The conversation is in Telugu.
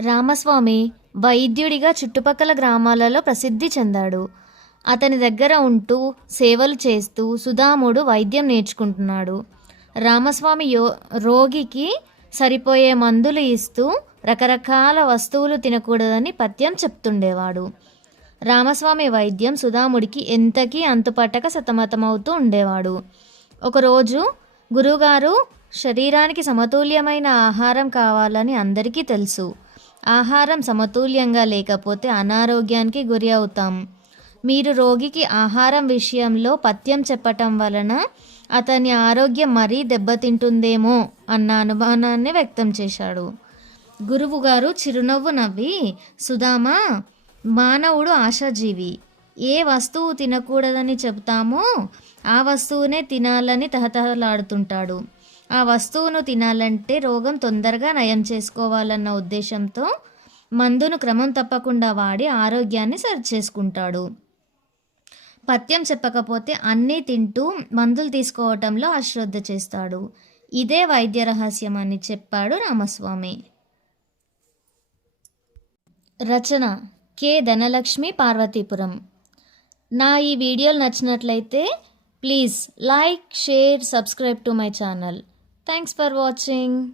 రామస్వామి వైద్యుడిగా చుట్టుపక్కల గ్రామాలలో ప్రసిద్ధి చెందాడు. అతని దగ్గర ఉంటూ సేవలు చేస్తూ సుధాముడు వైద్యం నేర్చుకుంటున్నాడు. రామస్వామి రోగికి సరిపోయే మందులు ఇస్తూ రకరకాల వస్తువులు తినకూడదని పథ్యం చెప్తుండేవాడు. రామస్వామి వైద్యం సుధాముడికి ఎంతకీ అంతుపట్టక సతమతమవుతూ ఉండేవాడు. ఒకరోజు గురువుగారు, శరీరానికి సమతుల్యమైన ఆహారం కావాలని అందరికీ తెలుసు. ఆహారం సమతుల్యంగా లేకపోతే అనారోగ్యానికి గురి అవుతాం. మీరు రోగికి ఆహారం విషయంలో పథ్యం చెప్పటం వలన అతని ఆరోగ్యం మరీ దెబ్బతింటుందేమో అన్న అనుమానాన్ని వ్యక్తం చేశాడు. గురువుగారు చిరునవ్వు నవ్వి, సుధామా, మానవుడు ఆశాజీవి. ఏ వస్తువు తినకూడదని చెబుతామో ఆ వస్తువునే తినాలని తహతహలాడుతుంటాడు. ఆ వస్తువును తినాలంటే రోగం తొందరగా నయం చేసుకోవాలన్న ఉద్దేశంతో మందును క్రమం తప్పకుండా వాడి ఆరోగ్యాన్ని సరిచేసుకుంటాడు. పథ్యం చెప్పకపోతే అన్నీ తింటూ మందులు తీసుకోవటంలో అశ్రద్ధ చేస్తాడు. ఇదే వైద్య రహస్యం అని చెప్పాడు రామస్వామి. రచన కె ధనలక్ష్మి, పార్వతీపురం. నా ఈ వీడియోలు నచ్చినట్లయితే please like, share, subscribe to my channel. Thanks for watching.